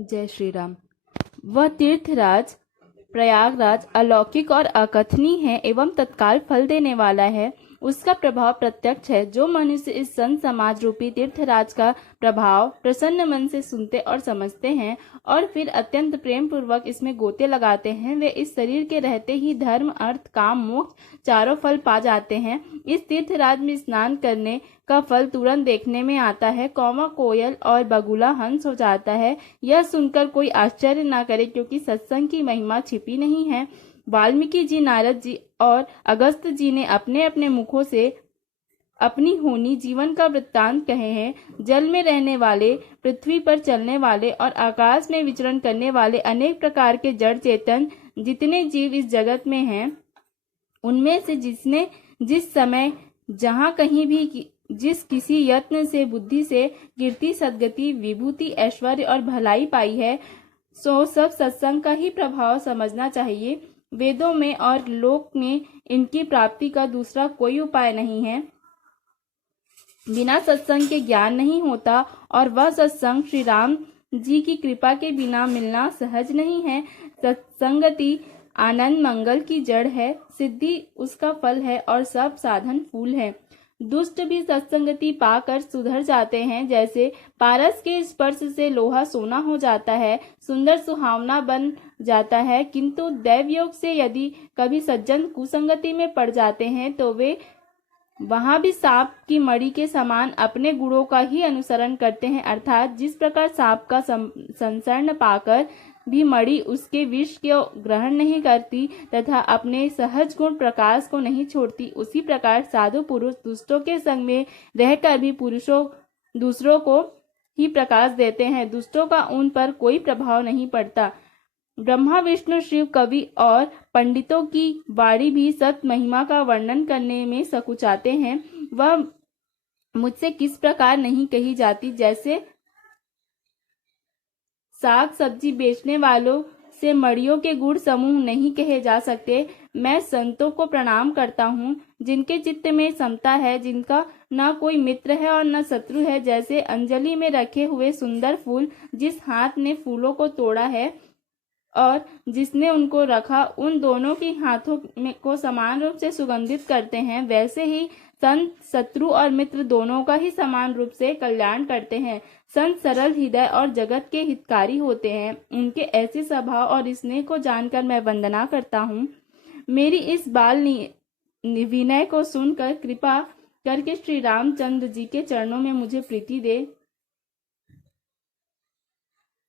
जय श्री राम। वह तीर्थराज प्रयागराज अलौकिक और अकथनीय है एवं तत्काल फल देने वाला है। उसका प्रभाव प्रत्यक्ष है। जो मनुष्य इस संत समाज रूपी तीर्थराज का प्रभाव प्रसन्न मन से सुनते और समझते हैं और फिर अत्यंत प्रेम पूर्वक इसमें गोते लगाते हैं, वे इस शरीर के रहते ही धर्म, अर्थ, काम, मोक्ष चारों फल पा जाते हैं। इस तीर्थराज में स्नान करने का फल तुरंत देखने में आता है। कौवा कोयल और बगुला हंस हो जाता है। यह सुनकर कोई आश्चर्य न करे, क्योंकि सत्संग की महिमा छिपी नहीं है। वाल्मीकि जी, नारद जी और अगस्त जी ने अपने अपने मुखों से अपनी होनी जीवन का वृत्तांत कहे हैं। जल में रहने वाले, पृथ्वी पर चलने वाले और आकाश में विचरण करने वाले अनेक प्रकार के जड़ चेतन जितने जीव इस जगत में हैं, उनमें से जिसने जिस समय जहाँ कहीं भी जिस किसी यत्न से, बुद्धि से कीर्ति, सद्गति, विभूति, ऐश्वर्य और भलाई पाई है, सो सब सत्संग का ही प्रभाव समझना चाहिए। वेदों में और लोक में इनकी प्राप्ति का दूसरा कोई उपाय नहीं है। बिना सत्संग के ज्ञान नहीं होता और वह सत्संग श्री राम जी की कृपा के बिना मिलना सहज नहीं है। सत्संगति आनंद मंगल की जड़ है, सिद्धि उसका फल है और सब साधन फूल है। दुष्ट भी सत्संगति पाकर सुधर जाते हैं। जैसे पारस के स्पर्श से लोहा सोना हो जाता है, सुंदर सुहावना बन जाता है, किंतु दैवयोग से यदि कभी सज्जन कुसंगति में पड़ जाते हैं तो वे वहां भी सांप की मड़ी के समान अपने गुणों का ही अनुसरण करते हैं। अर्थात जिस प्रकार सांप का संसर्ण पाकर भी मड़ी उसके विष को ग्रहण नहीं करती तथा अपने सहज गुण प्रकाश को नहीं छोड़ती, उसी प्रकार साधु पुरुष दुष्टों के संग में रहकर भी दूसरों को ही प्रकाश देते हैं। दुष्टों का उन पर कोई प्रभाव नहीं पड़ता। ब्रह्मा, विष्णु, शिव, कवि और पंडितों की वाणी भी सत महिमा का वर्णन करने में सकुचाते हैं। वह मुझसे किस प्रकार नहीं कही जाती। जैसे साग सब्जी बेचने वालों से मड़ियों के गुण समूह नहीं कहे जा सकते। मैं संतों को प्रणाम करता हूँ जिनके चित्त में समता है, जिनका न कोई मित्र है और न शत्रु है। जैसे अंजलि में रखे हुए सुंदर फूल जिस हाथ ने फूलों को तोड़ा है और जिसने उनको रखा, उन दोनों के हाथों को समान रूप से सुगंधित करते हैं, वैसे ही संत शत्रु और मित्र दोनों का ही समान रूप से कल्याण करते हैं। संत सरल हृदय और जगत के हितकारी होते हैं। उनके ऐसे स्वभाव और स्नेह को जानकर मैं वंदना करता हूँ। मेरी इस बाल विनय को सुनकर कृपा करके श्री रामचंद्र जी के चरणों में मुझे प्रीति दे।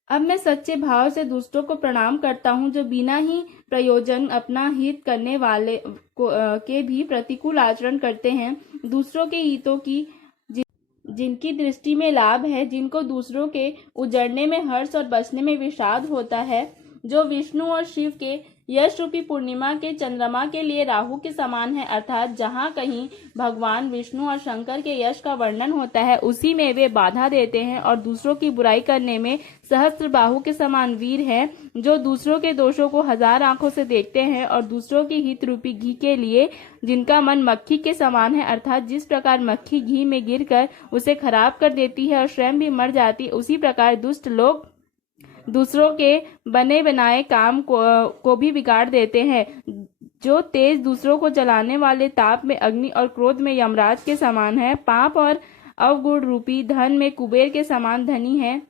अब मैं सच्चे भाव से दुष्टों को प्रणाम करता हूँ, जो बिना ही प्रयोजन अपना हित करने वाले के भी प्रतिकूल आचरण करते हैं। दूसरों के हितों की जिनकी दृष्टि में लाभ है, जिनको दूसरों के उजड़ने में हर्ष और बचने में विषाद होता है, जो विष्णु और शिव के यश रूपी पूर्णिमा के चंद्रमा के लिए राहु के समान है। अर्थात जहाँ कहीं भगवान विष्णु और शंकर के यश का वर्णन होता है, उसी में वे बाधा देते हैं और दूसरों की बुराई करने में सहस्त्र बाहु के समान वीर हैं, जो दूसरों के दोषों को हजार आंखों से देखते हैं और दूसरों के हित रूपी घी के लिए जिनका मन मक्खी के समान है। अर्थात जिस प्रकार मक्खी घी में गिरकर उसे खराब कर देती है और स्वयं भी मर जाती है, उसी प्रकार दुष्ट लोग दूसरों के बने बनाए काम को भी बिगाड़ देते हैं। जो तेज दूसरों को जलाने वाले ताप में अग्नि और क्रोध में यमराज के समान है। पाप और अवगुण रूपी धन में कुबेर के समान धनी है।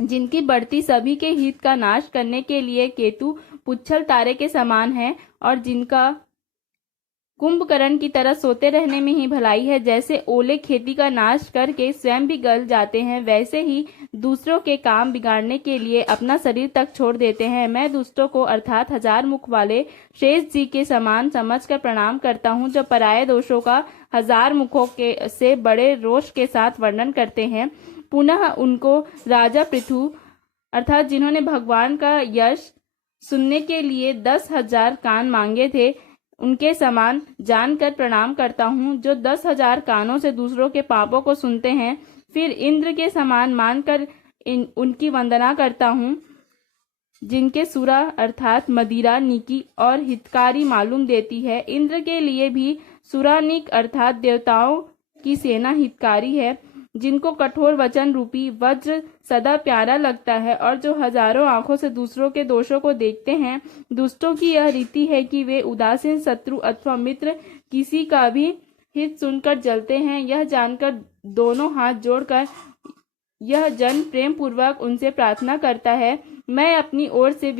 जिनकी बढ़ती सभी के हित का नाश करने के लिए केतु पुच्छल तारे के समान है और जिनका कुंभकर्ण की तरह सोते रहने में ही भलाई है। जैसे ओले खेती का नाश करके स्वयं भी गल जाते हैं, वैसे ही दूसरों के काम बिगाड़ने के लिए अपना शरीर तक छोड़ देते हैं। मैं दुष्टों को अर्थात हजार मुख वाले शेष जी के समान समझकर प्रणाम करता हूँ, जो पराये दोषों का हजार मुखों के से बड़े रोष के साथ वर्णन करते हैं। पुनः उनको राजा पृथु अर्थात जिन्होंने भगवान का यश सुनने के लिए 10,000 कान मांगे थे, उनके समान जानकर प्रणाम करता हूँ, जो 10,000 कानों से दूसरों के पापों को सुनते हैं। फिर इंद्र के समान मानकर उनकी वंदना करता हूँ, जिनके सुरा अर्थात मदिरा निकी और हितकारी मालूम देती है। इंद्र के लिए भी सुरानिक अर्थात देवताओं की सेना हितकारी है। जिनको कठोर वचन रूपी वज्र सदा प्यारा लगता है और जो हजारों आंखों से दूसरों के दोषों को देखते हैं। दुष्टों की यह रीति है कि वे उदासीन शत्रु अथवा मित्र किसी का भी हित सुनकर जलते हैं। यह जानकर दोनों हाथ जोड़कर यह जन प्रेम पूर्वक उनसे प्रार्थना करता है, मैंने अपनी ओर से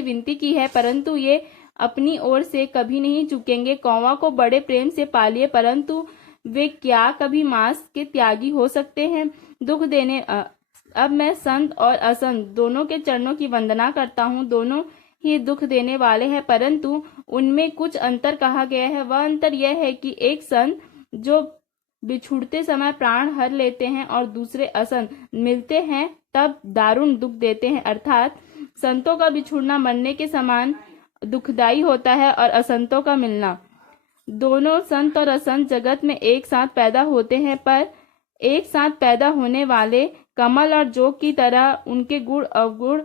विनती की है, परंतु ये अपनी ओर से कभी नहीं झुकेंगे। कौवा को बड़े प्रेम से पालिए, परंतु वे क्या कभी मांस के त्यागी हो सकते हैं। दुख देने अब मैं संत और असंत दोनों के चरणों की वंदना करता हूँ। दोनों ही दुख देने वाले हैं, परंतु उनमें कुछ अंतर कहा गया है। वह अंतर यह है कि एक संत जो बिछुड़ते समय प्राण हर लेते हैं और दूसरे असंत मिलते हैं तब दारुण दुख देते हैं। अर्थात संतों का बिछुड़ना मरने के समान दुखदायी होता है और असंतों का मिलना। दोनों संत और असंत जगत में एक साथ पैदा होते हैं, पर एक साथ पैदा होने वाले कमल और जोग की तरह उनके गुण अवगुण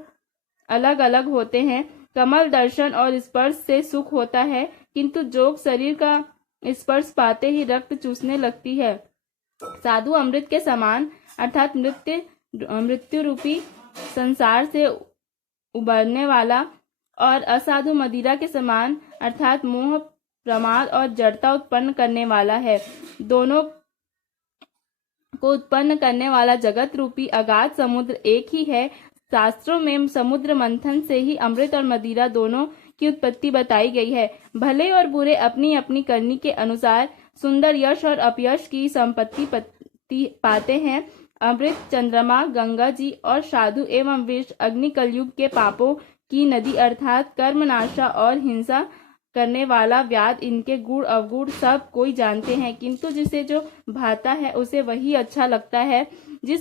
अलग अलग होते हैं। कमल दर्शन और स्पर्श से सुख होता है, किंतु जोग शरीर का स्पर्श पाते ही रक्त चूसने लगती है। साधु अमृत के समान अर्थात मृत्यु रूपी संसार से उबरने वाला और असाधु मदिरा के समान अर्थात मोह प्रमाद और जड़ता उत्पन्न करने वाला है। दोनों को उत्पन्न करने वाला जगत रूपी अगाध समुद्र एक ही है। शास्त्रों में समुद्र मंथन से ही अमृत और मदिरा दोनों की उत्पत्ति बताई गई है। भले और बुरे अपनी अपनी करनी के अनुसार सुंदर यश और अपयश की संपत्ति पाते हैं। अमृत चंद्रमा, गंगा जी और साधु एवं विष अग्नि कलयुग के पापों की नदी अर्थात कर्मनाशा और हिंसा करने वाला व्याध, इनके गुण अवगुण सब कोई जानते हैं, किंतु जिसे जो भाता है उसे वही अच्छा लगता है।